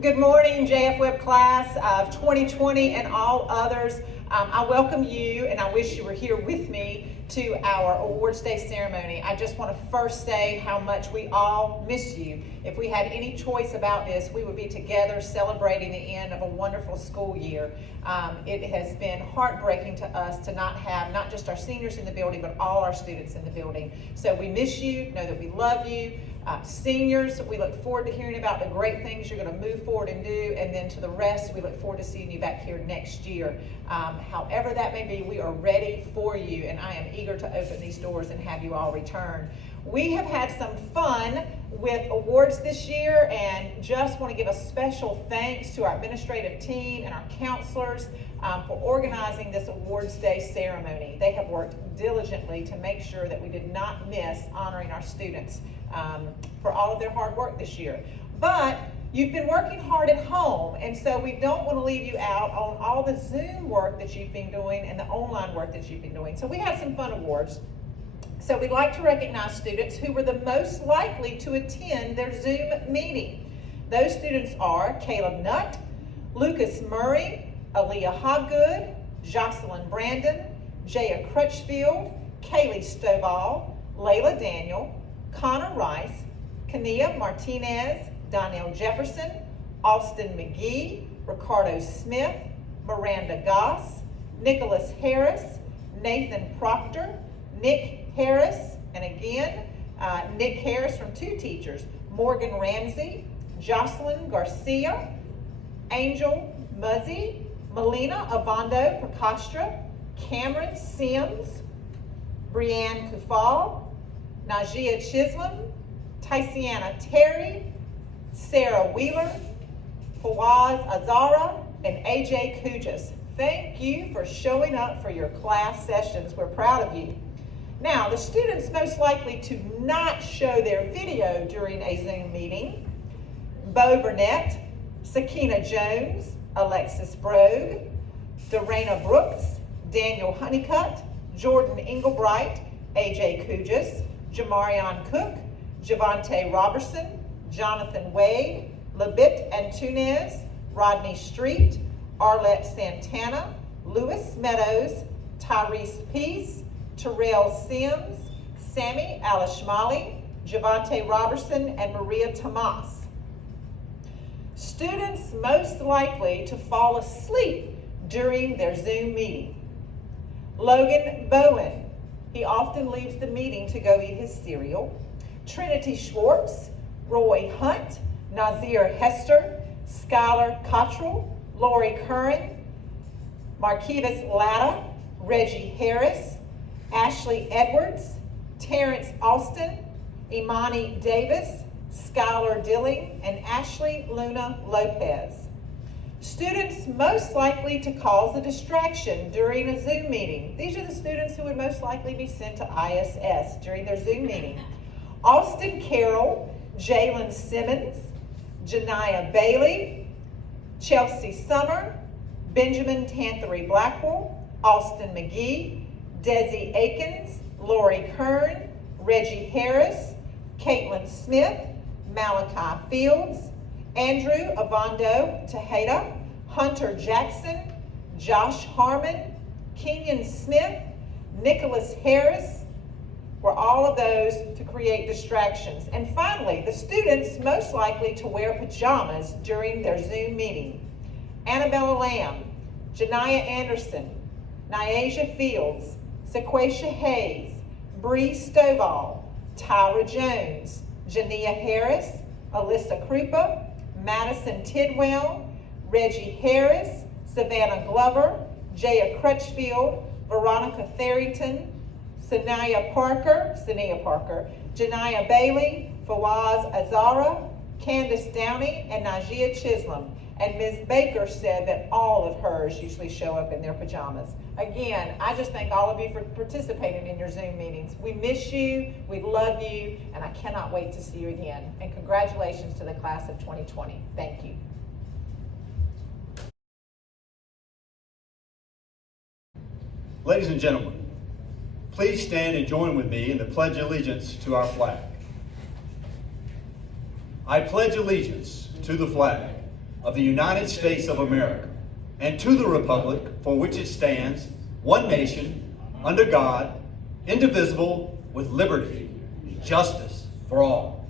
Good morning, JF Webb class of 2020 and all others. I welcome you, and I wish you were here with me to our awards day ceremony. I just want to first say how much we all miss you. If we had any choice about this, we would be together celebrating the end of a wonderful school year. It has been heartbreaking to us to not have not just our seniors in the building, but all our students in the building. So we miss you, know that we love you. Seniors, we look forward to hearing about the great things you're going to move forward and do, and then to the rest, we look forward to seeing you back here next year. However that may be, we are ready for you, and I am eager to open these doors and have you all return. We have had some fun with awards this year, and just want to give a special thanks to our administrative team and our counselors for organizing this awards day ceremony. They have worked diligently to make sure that we did not miss honoring our students for all of their hard work this year. But you've been working hard at home, and so we don't want to leave you out on all the Zoom work that you've been doing and the online work that you've been doing. So we had some fun awards. So we'd like to recognize students who were the most likely to attend their Zoom meeting. Those students are Caleb Nutt, Lucas Murray, Aaliyah Hobgood, Jocelyn Brandon, Jaya Crutchfield, Kaylee Stovall, Layla Daniel, Connor Rice, Kania Martinez, Donnell Jefferson, Austin McGee, Ricardo Smith, Miranda Goss, Nicholas Harris, Nathan Proctor, Nick Harris, and again, Nick Harris from two teachers, Morgan Ramsey, Jocelyn Garcia, Angel Muzzy, Melina Avando Prakastra, Cameron Sims, Brianne Kufal, Najia Chisholm, Tyciana Terry, Sarah Wheeler, Fawaz Azara, and AJ Kujas. Thank you for showing up for your class sessions. We're proud of you. Now, the students most likely to not show their video during a Zoom meeting: Bo Burnett, Sakina Jones, Alexis Brogue, Dorena Brooks, Daniel Honeycutt, Jordan Englebright, AJ Kujas, Jamarion Cook, Javante Robertson, Jonathan Wade, Labit Antunez, Rodney Street, Arlette Santana, Lewis Meadows, Tyrese Peace, Terrell Sims, Sammy Alishmali, Javante Robertson, and Maria Tomas. Students most likely to fall asleep during their Zoom meeting: Logan Bowen. He often leaves the meeting to go eat his cereal. Trinity Schwartz, Roy Hunt, Nazir Hester, Skylar Cottrell, Lori Curran, Marquivas Latta, Reggie Harris, Ashley Edwards, Terrence Austin, Imani Davis, Skylar Dilling, and Ashley Luna Lopez. Students most likely to cause a distraction during a Zoom meeting. These are the students who would most likely be sent to ISS during their Zoom meeting: Austin Carroll, Jalen Simmons, Janiyah Bailey, Chelsea Summer, Benjamin Tanthery Blackwell, Austin McGee, Desi Akins, Lori Kern, Reggie Harris, Caitlin Smith, Malachi Fields, Andrew Avando Tejeda, Hunter Jackson, Josh Harmon, Kenyon Smith, Nicholas Harris, were all of those to create distractions. And finally, the students most likely to wear pajamas during their Zoom meeting: Annabella Lamb, Janiyah Anderson, Nyasia Fields, Sequacia Hayes, Bree Stovall, Tyra Jones, Jania Harris, Alyssa Krupa, Madison Tidwell, Reggie Harris, Savannah Glover, Jaya Crutchfield, Veronica Tharrington, Sania Parker, Janiyah Bailey, Fawaz Azara, Candace Downey, and Najia Chisholm. And Ms. Baker said that all of hers usually show up in their pajamas. Again, I just thank all of you for participating in your Zoom meetings. We miss you, we love you, and I cannot wait to see you again. And congratulations to the class of 2020. Thank you. Ladies and gentlemen, please stand and join with me in the Pledge of Allegiance to our flag. I pledge allegiance to the flag of the United States of America, and to the republic for which it stands, one nation, under God, indivisible, with liberty and justice for all.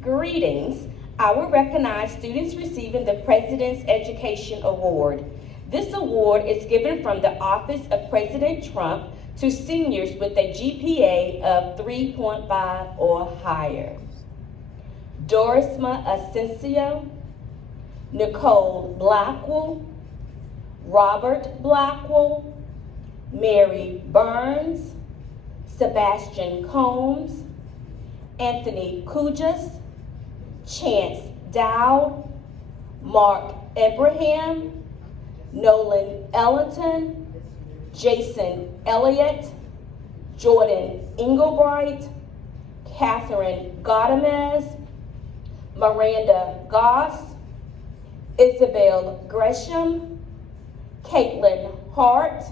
Greetings. I will recognize students receiving the President's Education Award. This award is given from the Office of President Trump to seniors with a GPA of 3.5 or higher. Dorisma Asensio, Nicole Blackwell, Robert Blackwell, Mary Burns, Sebastian Combs, Anthony Cujas, Chance Dowd, Mark Abraham, Nolan Ellington, Jason Elliott, Jordan Engelbright, Catherine Gautamez, Miranda Goss, Isabel Gresham, Caitlin Hart,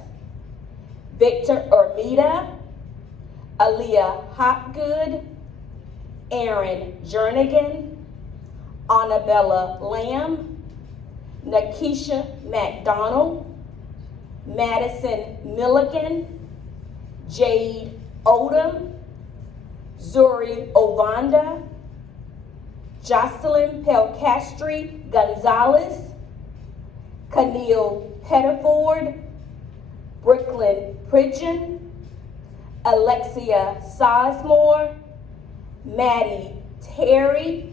Victor Ermita, Aaliyah Hopgood, Aaron Jernigan, Annabella Lamb, Nakisha McDonald, Madison Milligan, Jade Odom, Zuri Ovanda, Jocelyn Pelcastri Gonzalez, Keneal Pettiford, Brooklyn Pridgeon, Alexia Sizemore, Maddie Terry,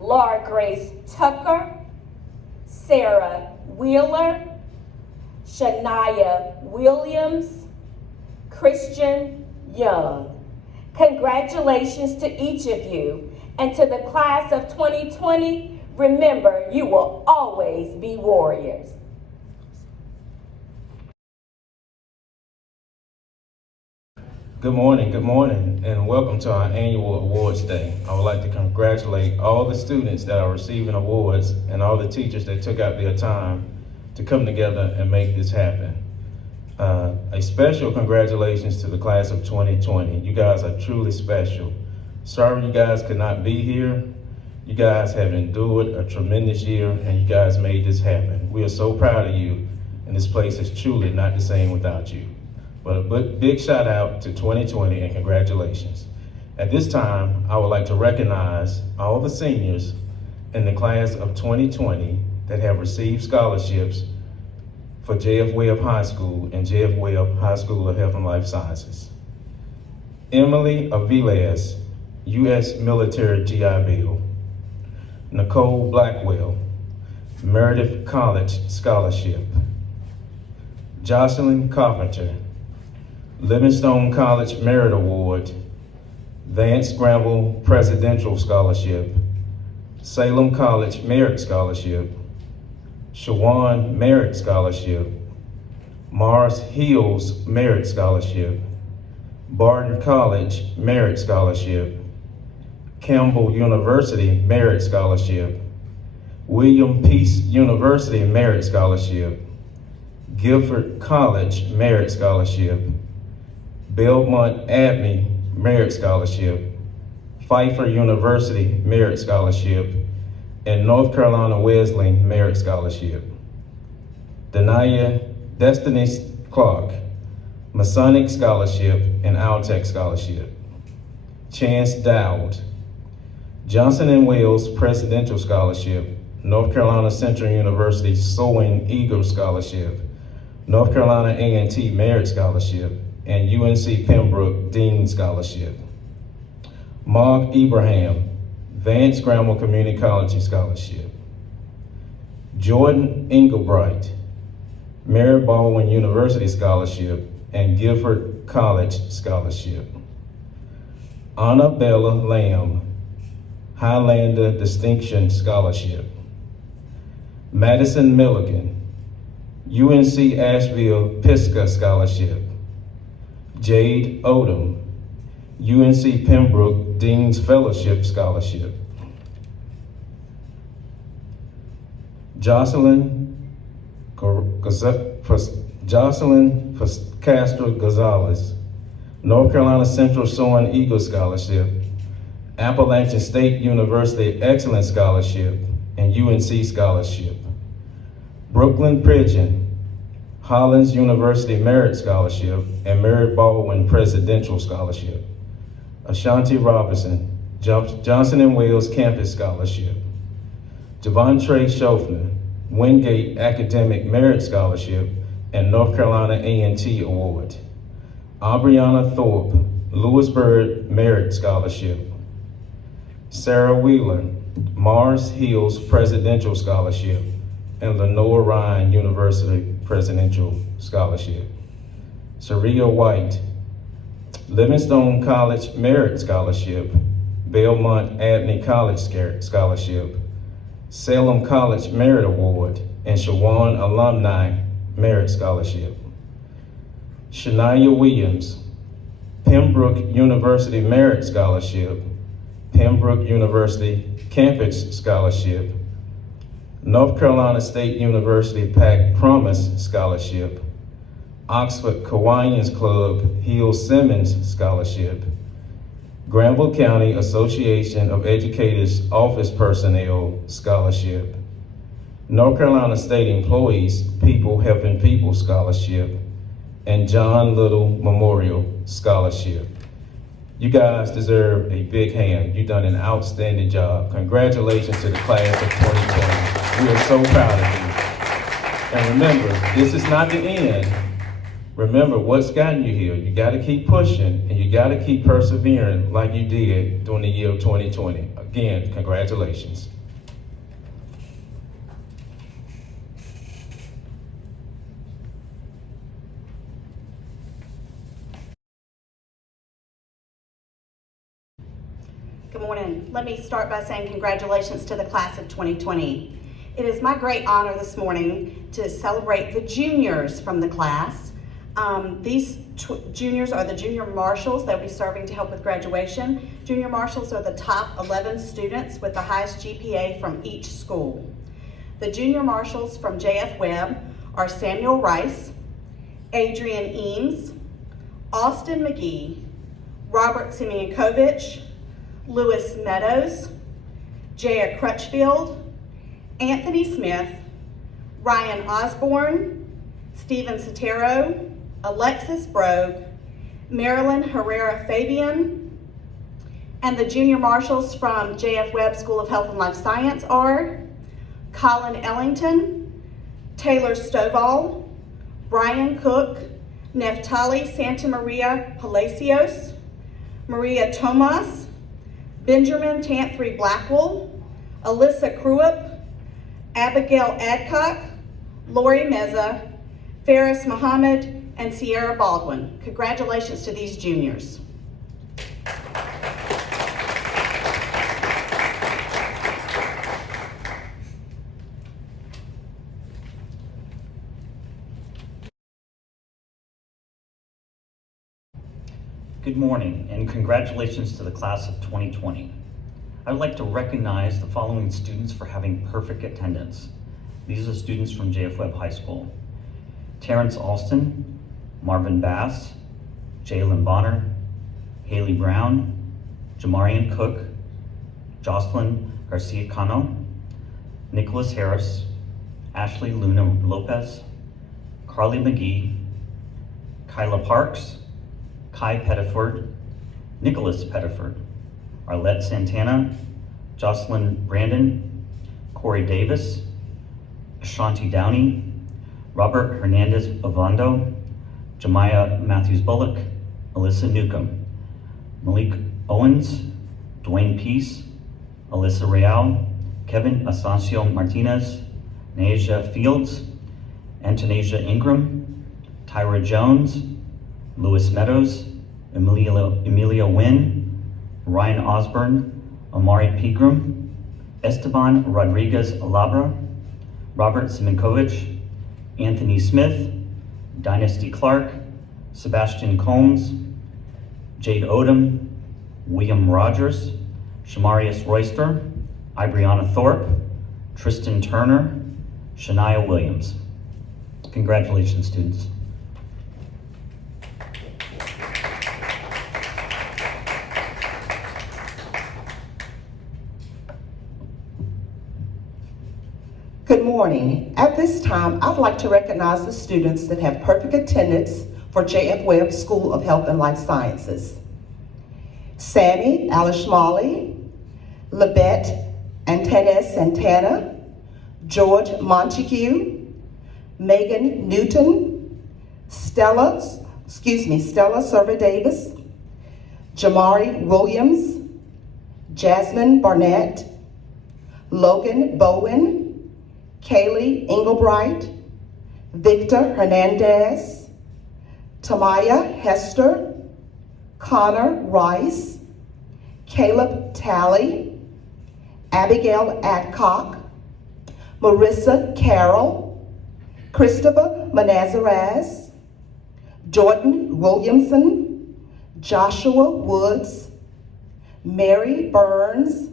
Laura Grace Tucker, Sarah Wheeler, Shania Williams, Christian Young. Congratulations to each of you. And to the class of 2020, remember, you will always be warriors. Good morning, and welcome to our annual awards day. I would like to congratulate all the students that are receiving awards and all the teachers that took out their time to come together and make this happen. A special congratulations to the class of 2020. You guys are truly special. Sorry you guys could not be here. You guys have endured a tremendous year and you guys made this happen. We are so proud of you, and this place is truly not the same without you. But a big shout out to 2020 and congratulations. At this time, I would like to recognize all the seniors in the class of 2020 that have received scholarships for J.F. Webb High School and J.F. Webb High School of Health and Life Sciences. Emily Aviles, U.S. Military GI Bill. Nicole Blackwell, Meredith College Scholarship. Jocelyn Carpenter, Livingstone College Merit Award, Vance Granville Presidential Scholarship, Salem College Merit Scholarship, Shawan Merit Scholarship, Mars Hills Merit Scholarship, Barton College Merit Scholarship, Campbell University Merit Scholarship, William Peace University Merit Scholarship, Guilford College Merit Scholarship, Belmont Abbey Merit Scholarship, Pfeiffer University Merit Scholarship, and North Carolina Wesleyan Merit Scholarship. Denaya Destiny Clark, Masonic Scholarship and Altec Scholarship. Chance Dowd, Johnson & Wales Presidential Scholarship, North Carolina Central University Soaring Eagle Scholarship, North Carolina A&T Merit Scholarship, and UNC Pembroke Dean Scholarship. Mark Ibrahim, Vance Granville Community College Scholarship. Jordan Engelbright, Mary Baldwin University Scholarship and Guilford College Scholarship. Annabella Lamb, Highlander Distinction Scholarship. Madison Milligan, UNC Asheville Pisgah Scholarship. Jade Odom, UNC Pembroke Dean's Fellowship Scholarship. Jocelyn Castro Gonzalez, North Carolina Central Soaring Eagle Scholarship, Appalachian State University Excellence Scholarship, and UNC Scholarship. Brooklyn Pridgeon, Hollins University Merit Scholarship, and Mary Baldwin Presidential Scholarship. Ashanti Robinson, Johnson & Wales Campus Scholarship. Javontre Schofner, Wingate Academic Merit Scholarship, and North Carolina A&T Award. Aubriana Thorpe, Lewisburg Merit Scholarship. Sarah Wheeler, Mars Hills Presidential Scholarship, and Lenore Ryan University Presidential Scholarship. Saria White, Livingstone College Merit Scholarship, Belmont Abney College Scholarship, Salem College Merit Award, and Shawan Alumni Merit Scholarship. Shania Williams, Pembroke University Merit Scholarship, Pembroke University Campus Scholarship, North Carolina State University PAC Promise Scholarship, Oxford Kiwanis Club Hill Simmons Scholarship, Granville County Association of Educators Office Personnel Scholarship, North Carolina State Employees People Helping People Scholarship, and John Little Memorial Scholarship. You guys deserve a big hand. You've done an outstanding job. Congratulations to the class of 2020. We are so proud of you. And remember, this is not the end. Remember what's gotten you here. You gotta keep pushing and you gotta keep persevering like you did during the year of 2020. Again, congratulations. Good morning. Let me start by saying congratulations to the class of 2020. It is my great honor this morning to celebrate the juniors from the class. These juniors are the junior marshals that will be serving to help with graduation. Junior marshals are the top 11 students with the highest GPA from each school. The junior marshals from JF Webb are Samuel Rice, Adrian Eames, Austin McGee, Robert Siemiankovich, Lewis Meadows, Jaya Crutchfield, Anthony Smith, Ryan Osborne, Stephen Sotero, Alexis Brogue, Marilyn Herrera Fabian, and the junior marshals from JF Webb School of Health and Life Science are Colin Ellington, Taylor Stovall, Brian Cook, Neftali Santamaria Palacios, Maria Tomas, Benjamin Tanthry Blackwell, Alyssa Cruipp, Abigail Adcock, Lori Meza, Ferris Muhammad, and Sierra Baldwin. Congratulations to these juniors. Good morning, and congratulations to the class of 2020. I would like to recognize the following students for having perfect attendance. These are students from JF Webb High School: Terrence Alston, Marvin Bass, Jalen Bonner, Haley Brown, Jamarian Cook, Jocelyn Garcia Cano, Nicholas Harris, Ashley Luna Lopez, Carly McGee, Kyla Parks, Kai Pettiford, Nicholas Pettiford, Arlette Santana, Jocelyn Brandon, Corey Davis, Ashanti Downey, Robert Hernandez Ovando, Jemiah Matthews Bullock, Alyssa Newcomb, Malik Owens, Dwayne Peace, Alyssa Real, Kevin Asancio Martinez, Nasia Fields, Antonasia Ingram, Tyra Jones, Lewis Meadows, Emilia Wynn, Ryan Osborne, Amari Pegram, Esteban Rodriguez Alabra, Robert Siminkovich, Anthony Smith, Dynasty Clark, Sebastian Combs, Jade Odom, William Rogers, Shamarius Royster, Ibriana Thorpe, Tristan Turner, Shania Williams. Congratulations, students. morning. At this time, I'd like to recognize the students that have perfect attendance for J.F. Webb School of Health and Life Sciences. Sammy Alishmali, Libet Antanes Santana, George Montague, Megan Newton, Stella Serva Davis, Jamari Williams, Jasmine Barnett, Logan Bowen, Kaylee Engelbright, Victor Hernandez, Tamaya Hester, Connor Rice, Caleb Talley, Abigail Adcock, Marissa Carroll, Christopher Manazaraz, Jordan Williamson, Joshua Woods, Mary Burns,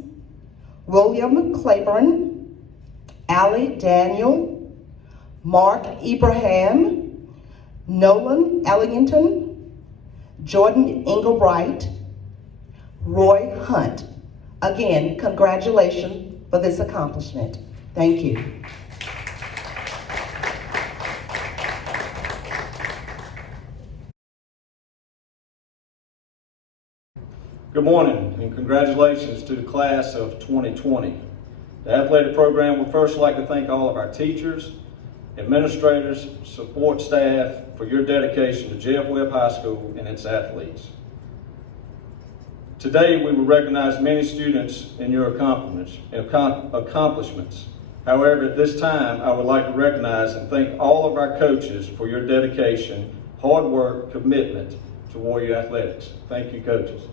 William Claiborne, Allie Daniel, Mark Ibrahim, Nolan Ellington, Jordan Engelbright, Roy Hunt. Again, congratulations for this accomplishment. Thank you. Good morning and congratulations to the class of 2020. The athletic program would first like to thank all of our teachers, administrators, support staff for your dedication to J.F. Webb High School and its athletes. Today we will recognize many students in your accomplishments. However, at this time I would like to recognize and thank all of our coaches for your dedication, hard work, commitment to Warrior Athletics. Thank you, coaches.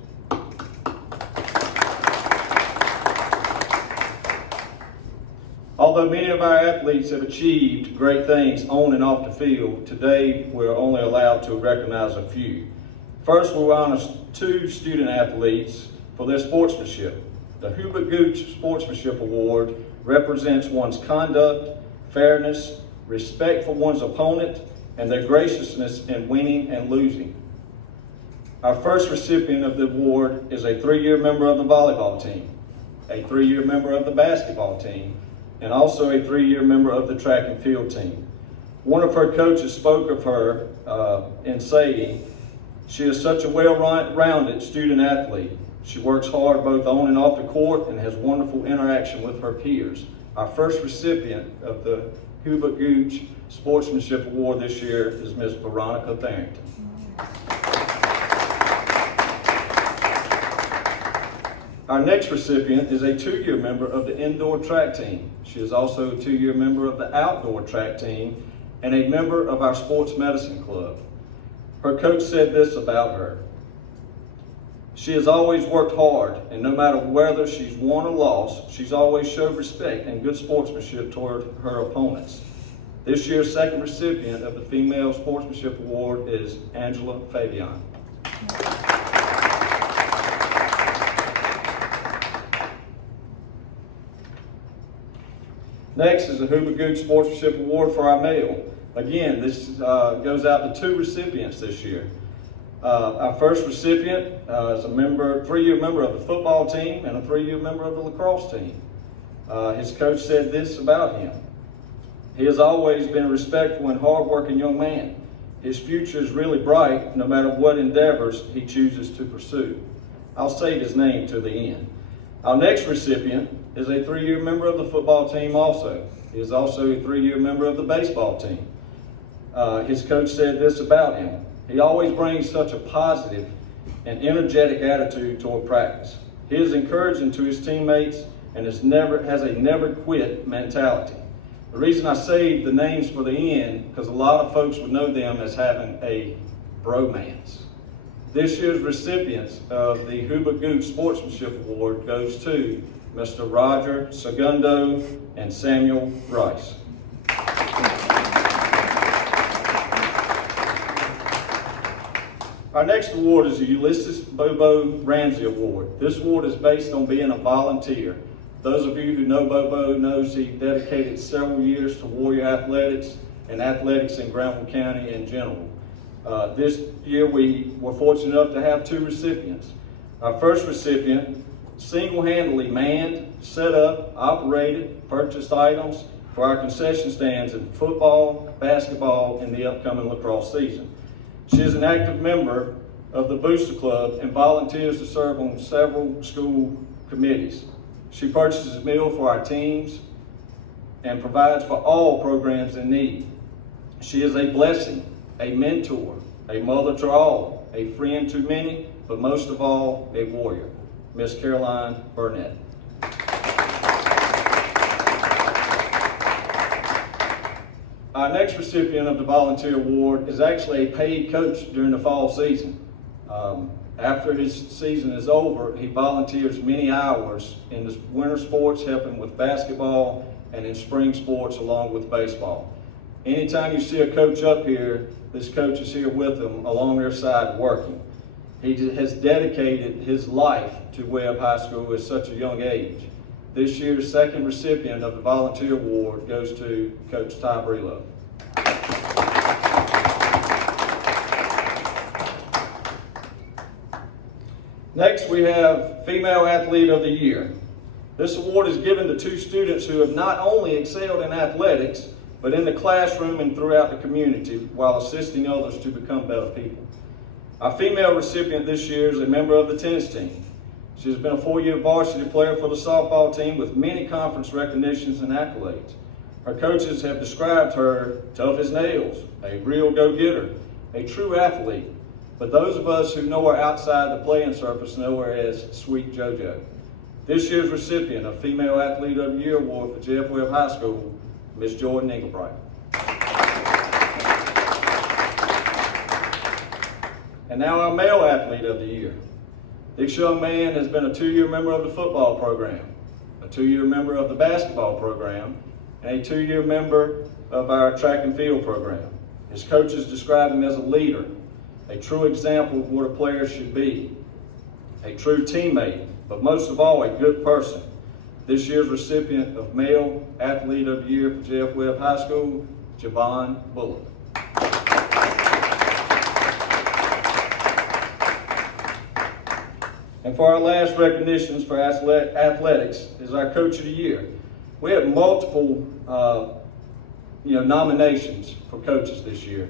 Although many of our athletes have achieved great things on and off the field, today we're only allowed to recognize a few. First, we'll honor 2 student athletes for their sportsmanship. The Hubert Gooch Sportsmanship Award represents one's conduct, fairness, respect for one's opponent, and their graciousness in winning and losing. Our first recipient of the award is a 3-year member of the volleyball team, a 3-year member of the basketball team, and also a 3-year member of the track and field team. One of her coaches spoke of her in saying, "She is such a well-rounded student athlete. She works hard both on and off the court and has wonderful interaction with her peers." Our first recipient of the Hubert Gooch Sportsmanship Award this year is Ms. Veronica Barrington. Our next recipient is a 2-year member of the indoor track team. She is also a 2-year member of the outdoor track team and a member of our sports medicine club. Her coach said this about her: "She has always worked hard, and no matter whether she's won or lost, she's always showed respect and good sportsmanship toward her opponents." This year's second recipient of the Female Sportsmanship Award is Angela Fabian. Next is the Hubert Gooch Sportsmanship Award for our male. Again, this goes out to 2 recipients this year. Our first recipient is a 3-year member of the football team and a 3-year member of the lacrosse team. His coach said this about him: "He has always been a respectful and hardworking young man. His future is really bright no matter what endeavors he chooses to pursue." I'll save his name to the end. Our next recipient is a 3-year member of the football team also. He is also a 3-year member of the baseball team. His coach said this about him: "He always brings such a positive and energetic attitude toward practice. He is encouraging to his teammates and has a never quit mentality." The reason I saved the names for the end, because a lot of folks would know them as having a bromance. This year's recipients of the Hubert Gooch Sportsmanship Award goes to Mr. Roger Segundo and Samuel Rice. Our next award is the Ulysses Bobo Ramsey Award. This award is based on being a volunteer. Those of you who know Bobo knows he dedicated several years to Warrior Athletics and athletics in Granville County in general. This year we were fortunate enough to have 2 recipients. Our first recipient single-handedly manned, set up, operated, purchased items, for our concession stands in football, basketball, and the upcoming lacrosse season. She is an active member of the Booster Club and volunteers to serve on several school committees. She purchases meals for our teams and provides for all programs in need. She is a blessing, a mentor, a mother to all, a friend to many, but most of all, a warrior. Miss Caroline Burnett. Our next recipient of the Volunteer Award is actually a paid coach during the fall season. After his season is over, he volunteers many hours in the winter sports, helping with basketball, and in spring sports along with baseball. Anytime you see a coach up here, this coach is here with them along their side working. He has dedicated his life to Webb High School at such a young age. This year's second recipient of the Volunteer Award goes to Coach Ty Brelow. Next, we have Female Athlete of the Year. This award is given to two students who have not only excelled in athletics, but in the classroom and throughout the community while assisting others to become better people. Our female recipient this year is a member of the tennis team. She has been a 4-year varsity player for the softball team with many conference recognitions and accolades. Her coaches have described her tough as nails, a real go-getter, a true athlete. But those of us who know her outside the playing surface know her as Sweet JoJo. This year's recipient of Female Athlete of the Year Award for J.F. Webb High School, Ms. Jordan Englebright. And now our Male Athlete of the Year. This young man has been a 2-year member of the football program, a 2-year member of the basketball program, and a 2-year member of our track and field program. His coaches describe him as a leader, a true example of what a player should be, a true teammate, but most of all, a good person. This year's recipient of Male Athlete of the Year for J.F. Webb High School, Javon Bullock. And for our last recognitions for athletics is our Coach of the Year. We had multiple nominations for coaches this year.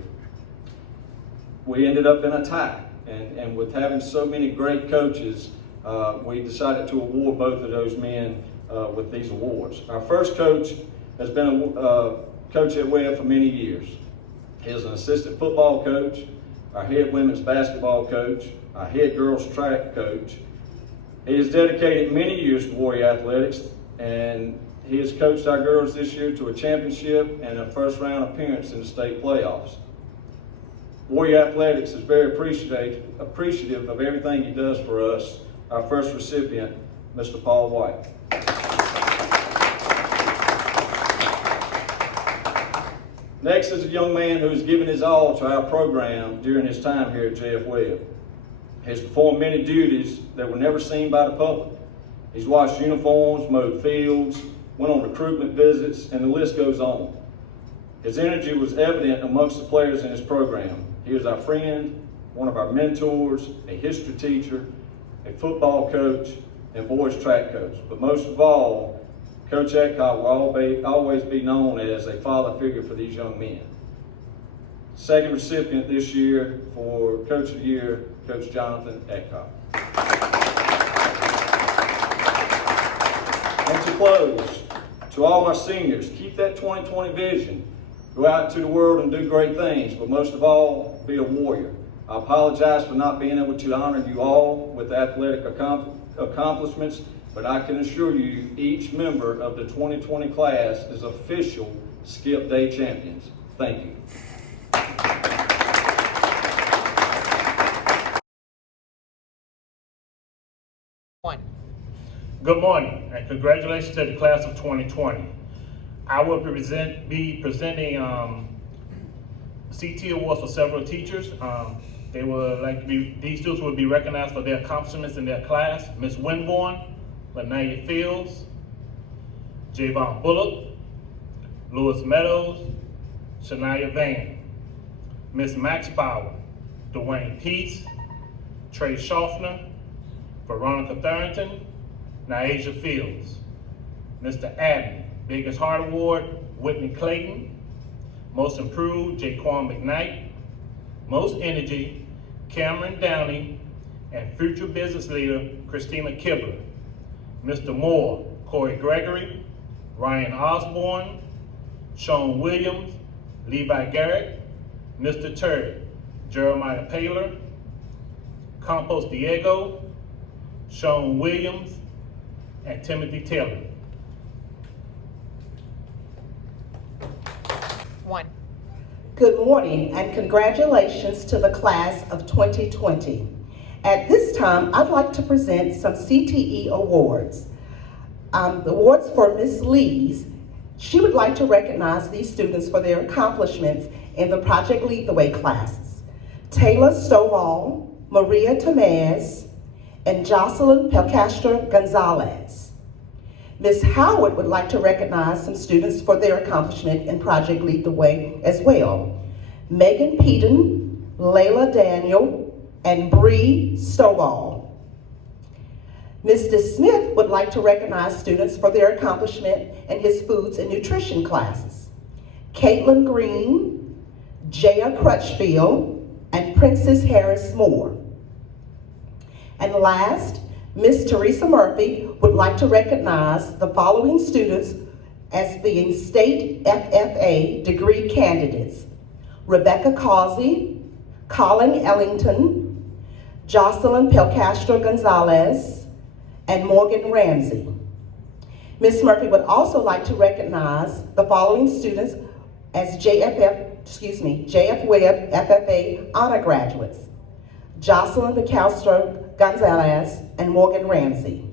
We ended up in a tie, and with having so many great coaches, we decided to award both of those men with these awards. Our first coach has been a coach at Webb for many years. He is an assistant football coach, our head women's basketball coach, our head girls track coach. He has dedicated many years to Warrior Athletics, and he has coached our girls this year to a championship and a first-round appearance in the state playoffs. Warrior Athletics is very appreciative of everything he does for us. Our first recipient, Mr. Paul White. Next is a young man who has given his all to our program during his time here at J.F. Webb. He has performed many duties that were never seen by the public. He's washed uniforms, mowed fields, went on recruitment visits, and the list goes on. His energy was evident amongst the players in his program. He was our friend, one of our mentors, a history teacher, a football coach, and boys track coach. But most of all, Coach Etcott will always be known as a father figure for these young men. Second recipient this year for Coach of the Year, Coach Jonathan Etcott. And to close, to all my seniors, keep that 2020 vision. Go out into the world and do great things, but most of all, be a warrior. I apologize for not being able to honor you all with athletic accomplishments, but I can assure you each member of the 2020 class is official Skip Day champions. Thank you. Good morning, and congratulations to the class of 2020. I will be presenting CT awards for several teachers. These students will be recognized for their accomplishments in their class. Ms. Winborn, Lanaia Fields, Javon Bullock, Lewis Meadows, Shania Van, Ms. Max Bauer, Dwayne Peace, Trey Schaffner, Veronica Thornton, Niaja Fields, Mr. Abney, Biggest Heart Award, Whitney Clayton. Most improved, Jaquan McKnight. Most energy, Cameron Downey, and future business leader, Christina Kibler. Mr. Moore, Corey Gregory, Ryan Osborne, Sean Williams, Levi Garrett. Mr. Turd, Jeremiah Paler, Campos Diego, Sean Williams, and Timothy Taylor. One. Good morning and congratulations to the class of 2020. At this time, I'd like to present some CTE awards. The awards for Ms. Lees. She would like to recognize these students for their accomplishments in the Project Lead the Way classes. Taylor Stovall, Maria Tamaz, and Jocelyn Pelcastro Gonzalez. Ms. Howard would like to recognize some students for their accomplishment in Project Lead the Way as well. Megan Peden, Layla Daniel, and Bree Stovall. Mr. Smith would like to recognize students for their accomplishment in his foods and nutrition classes. Caitlin Green, Jaya Crutchfield, and Princess Harris Moore. And last, Ms. Teresa Murphy would like to recognize the following students as being state FFA degree candidates: Rebecca Causey, Colin Ellington, Jocelyn Pelcastro Gonzalez, and Morgan Ramsey. Ms. Murphy would also like to recognize the following students as JF Webb FFA honor graduates: Jocelyn Pelcastro Gonzalez and Morgan Ramsey.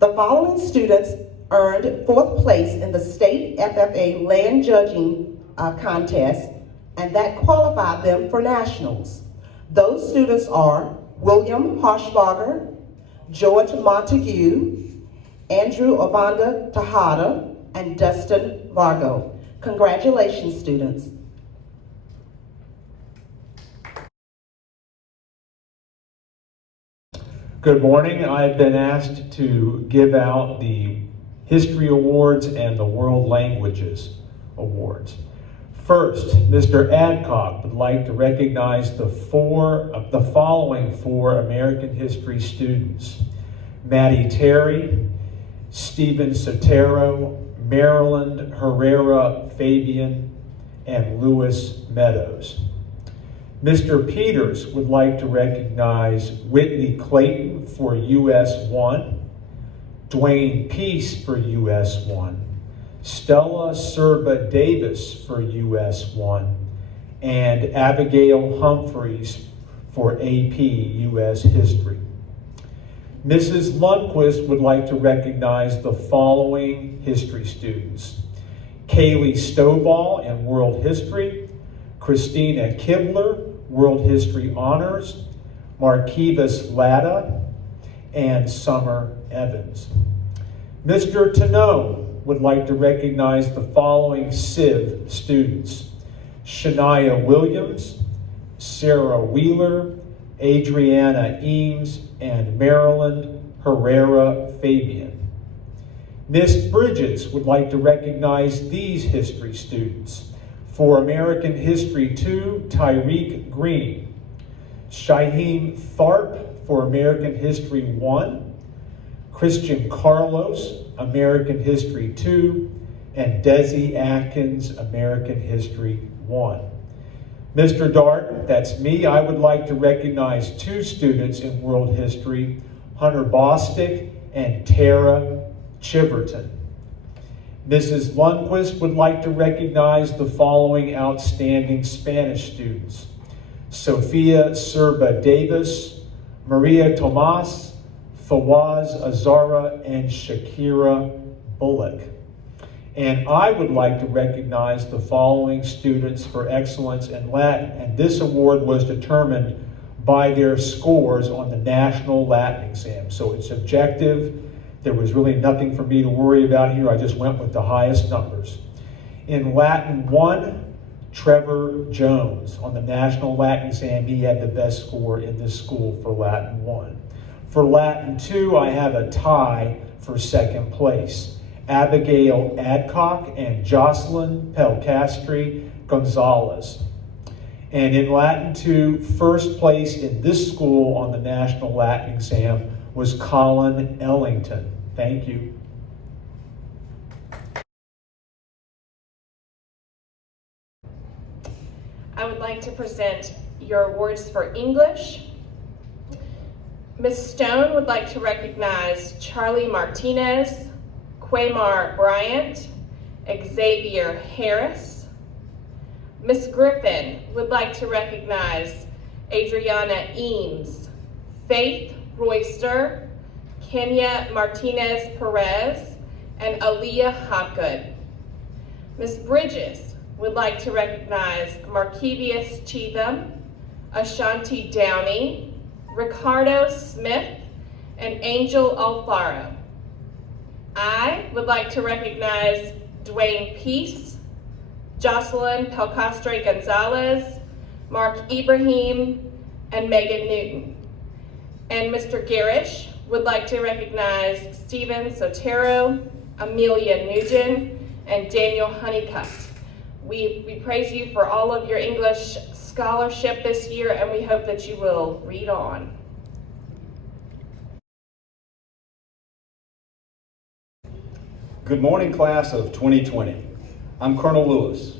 The following students earned 4th place in the state FFA land judging contest, and that qualified them for nationals. Those students are William Harshbarger, George Montague, Andrew Ovanda Tejada, and Dustin Vargo. Congratulations, students. Good morning. I've been asked to give out the History Awards and the World Languages Awards. First, Mr. Adcock would like to recognize the following four American history students: Maddie Terry, Stephen Sotero, Maryland Herrera Fabian, and Lewis Meadows. Mr. Peters would like to recognize Whitney Clayton for US 1, Dwayne Peace for US 1, Stella Serba Davis for US 1, and Abigail Humphreys for AP US History. Mrs. Lundquist would like to recognize the following history students: Kaylee Stovall in World History, Christina Kibler, World History Honors, Marquivas Latta, and Summer Evans. Mr. Tanone would like to recognize the following Civ students: Shania Williams, Sarah Wheeler, Adriana Eames, and Maryland Herrera Fabian. Miss Bridges would like to recognize these history students: for American History 2, Tyreek Green, Shaheem Tharp for American History 1, Christian Carlos, American History 2, and Desi Atkins, American History 1. Mr. Dart, that's me, I would like to recognize two students in World History, Hunter Bostick and Tara Chiverton. Mrs. Lundquist would like to recognize the following outstanding Spanish students: Sofia Serba Davis, Maria Tomas, Fawaz Azara, and Shakira Bullock. And I would like to recognize the following students for excellence in Latin, and this award was determined by their scores on the National Latin Exam. So it's objective. There was really nothing for me to worry about here. I just went with the highest numbers. In Latin 1, Trevor Jones. On the National Latin Exam, he had the best score in this school for Latin 1. For Latin 2, I have a tie for second place. Abigail Adcock and Jocelyn Pelcastri Gonzalez. And in Latin 2, first place in this school on the National Latin Exam was Colin Ellington. Thank you. I would like to present your awards for English. Ms. Stone would like to recognize Charlie Martinez, Quaymar Bryant, Xavier Harris. Ms. Griffin would like to recognize Adriana Eames, Faith Royster, Kenya Martinez Perez, and Aaliyah Hopgood. Ms. Bridges would like to recognize Markevius Cheatham, Ashanti Downey, Ricardo Smith, and Angel Alfaro. I would like to recognize Dwayne Peace, Jocelyn Pelcastre Gonzalez, Mark Ibrahim, and Megan Newton. And Mr. Garish would like to recognize Stephen Sotero, Amelia Nugent, and Daniel Honeycutt. We praise you for all of your English scholarship this year, and we hope that you will read on. Good morning, class of 2020. I'm Colonel Lewis.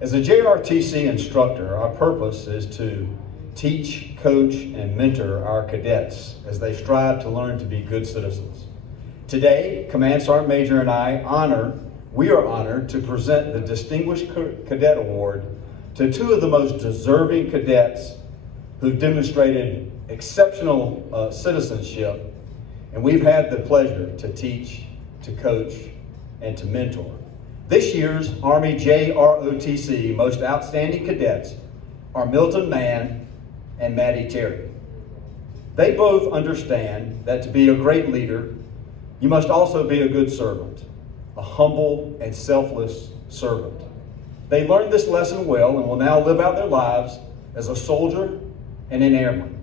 As a JRTC instructor, our purpose is to teach, coach, and mentor our cadets as they strive to learn to be good citizens. Today, Command Sergeant Major and we are honored to present the Distinguished Cadet Award to two of the most deserving cadets who've demonstrated exceptional citizenship, and we've had the pleasure to teach, to coach, and to mentor. This year's Army JROTC Most Outstanding Cadets are Milton Mann and Maddie Terry. They both understand that to be a great leader, you must also be a good servant, a humble and selfless servant. They learned this lesson well and will now live out their lives as a soldier and an airman.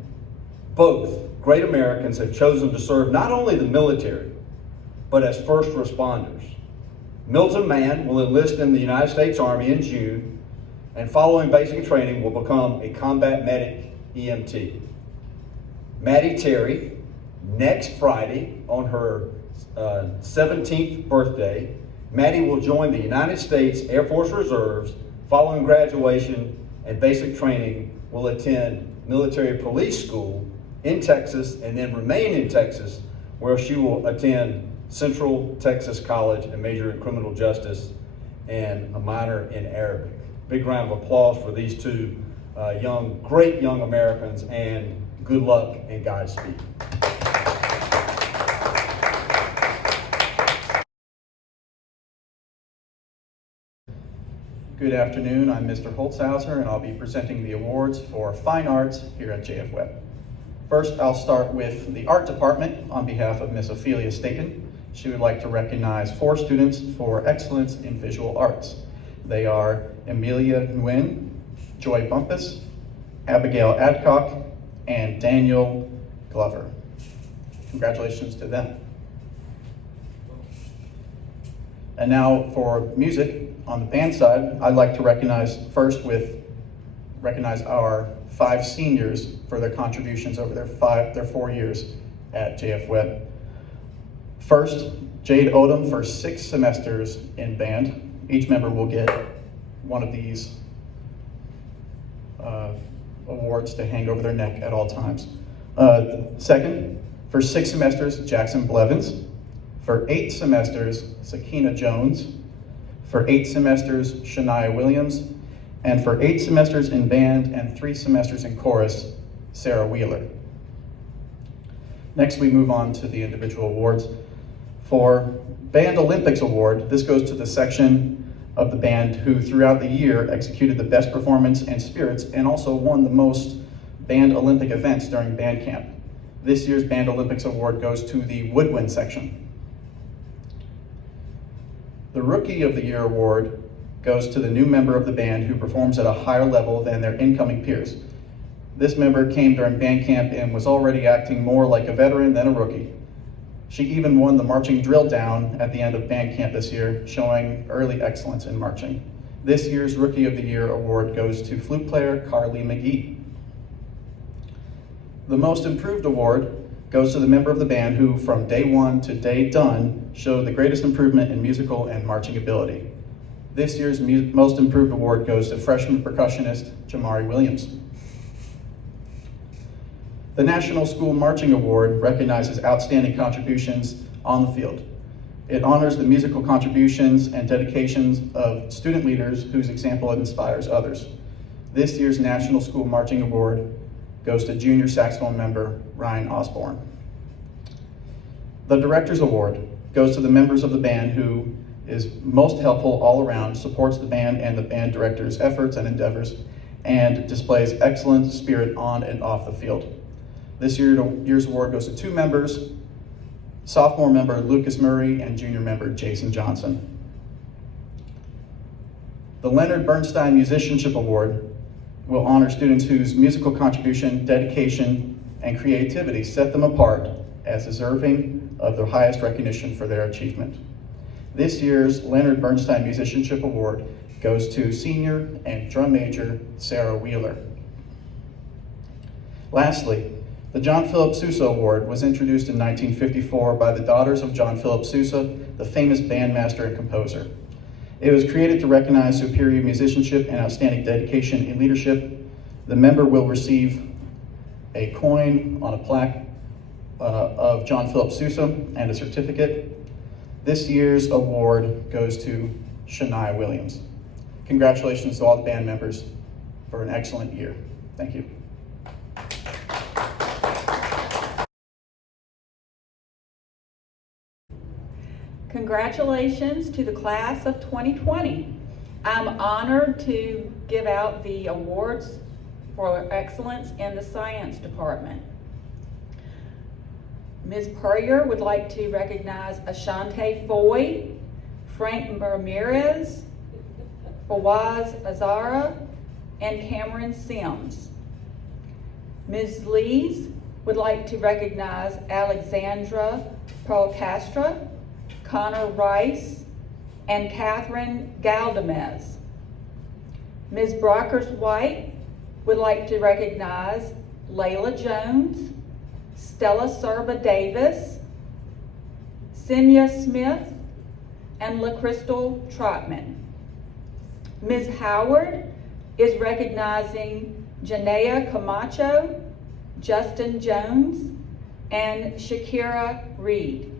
Both great Americans have chosen to serve not only the military, but as first responders. Milton Mann will enlist in the United States Army in June, and following basic training will become a combat medic EMT. Maddie Terry, next Friday on her 17th birthday, Maddie will join the United States Air Force Reserves. Following graduation and basic training, will attend military police school in Texas and then remain in Texas, where she will attend Central Texas College and major in criminal justice and a minor in Arabic. Big round of applause for these two great young Americans, and good luck and Godspeed. Good afternoon, I'm Mr. Holzhauser, and I'll be presenting the awards for Fine Arts here at JF Webb. First, I'll start with the Art Department on behalf of Miss Ophelia Staten. She would like to recognize 4 students for excellence in visual arts. They are Amelia Nguyen, Joy Bumpus, Abigail Adcock, and Daniel Glover. Congratulations to them. And now for music, on the band side, I'd like to recognize our 5 seniors for their contributions over their 4 years at JF Webb. First, Jade Odom for 6 semesters in band. Each member will get one of these awards to hang over their neck at all times. Second, for 6 semesters, Jackson Blevins. For 8 semesters, Sakina Jones. For 8 semesters, Shania Williams. And for 8 semesters in band and 3 semesters in chorus, Sarah Wheeler. Next, we move on to the individual awards. For Band Olympics Award, this goes to the section of the band who throughout the year executed the best performance and spirits, and also won the most band Olympic events during band camp. This year's Band Olympics Award goes to the woodwind section. The Rookie of the Year Award goes to the new member of the band who performs at a higher level than their incoming peers. This member came during band camp and was already acting more like a veteran than a rookie. She even won the marching drill down at the end of band camp this year, showing early excellence in marching. This year's Rookie of the Year award goes to flute player Carly McGee. The Most Improved award goes to the member of the band who, from day one to day done, showed the greatest improvement in musical and marching ability. This year's Most Improved award goes to freshman percussionist Jamari Williams. The National School Marching Award recognizes outstanding contributions on the field. It honors the musical contributions and dedications of student leaders whose example inspires others. This year's National School Marching Award goes to junior saxophone member Ryan Osborne. The Director's Award goes to the members of the band who is most helpful all around, supports the band and the band director's efforts and endeavors, and displays excellent spirit on and off the field. This year's award goes to two members, sophomore member Lucas Murray and junior member Jason Johnson. The Leonard Bernstein Musicianship Award will honor students whose musical contribution, dedication, and creativity set them apart as deserving of the highest recognition for their achievement. This year's Leonard Bernstein Musicianship Award goes to senior and drum major Sarah Wheeler. Lastly, the John Philip Sousa Award was introduced in 1954 by the daughters of John Philip Sousa, the famous bandmaster and composer. It was created to recognize superior musicianship and outstanding dedication in leadership. The member will receive a coin on a plaque of John Philip Sousa and a certificate. This year's award goes to Shania Williams. Congratulations to all the band members for an excellent year. Thank you. Congratulations to the class of 2020. I'm honored to give out the awards for excellence in the science department. Ms. Purrier would like to recognize Ashante Foy, Frank Ramirez, Fawaz Azara, and Cameron Sims. Ms. Lees would like to recognize Alexandra Procastra, Connor Rice, and Catherine Galdamez. Ms. Brockers-White would like to recognize Layla Jones, Stella Serba Davis, Simya Smith, and LaCrystal Trotman. Ms. Howard is recognizing Janea Camacho, Justin Jones, and Shakira Reed.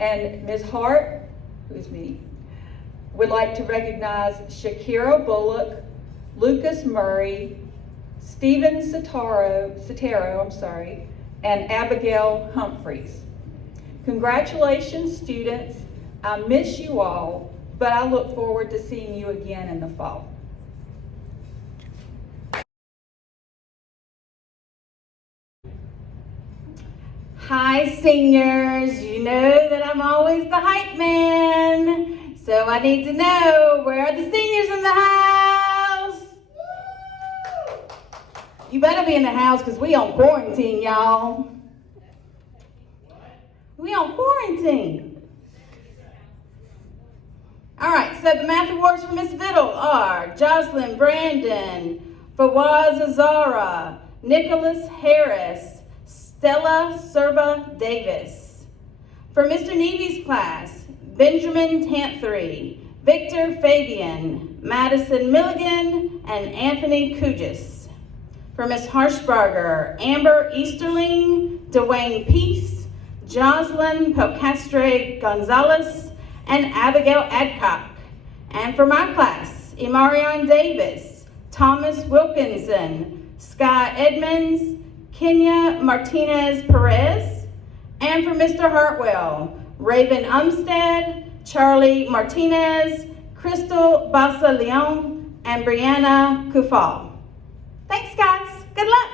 And Ms. Hart, who is me, would like to recognize Shakira Bullock, Lucas Murray, Stephen Sotero, and Abigail Humphreys. Congratulations, students. I miss you all, but I look forward to seeing you again in the fall. Hi, seniors. You know that I'm always the hype man. So I need to know, where are the seniors in the house? You better be in the house because we on quarantine, y'all. We on quarantine. All right, so the math awards for Miss Vittles are Jocelyn Brandon, Fawaz Azara, Nicholas Harris, Stella Serba Davis. For Mr. Nevy's class, Benjamin Tanthery, Victor Fabian, Madison Milligan, and Anthony Kugis. For Miss Harshbarger, Amber Easterling, Dwayne Peace, Jocelyn Pelcastre Gonzalez, and Abigail Adcock. And for my class, Imarion Davis, Thomas Wilkinson, Sky Edmonds, Kenya Martinez Perez, and for Mr. Hartwell, Raven Umstead, Charlie Martinez, Crystal Basa Leon, and Brianna Kufal. Thanks, guys. Good luck.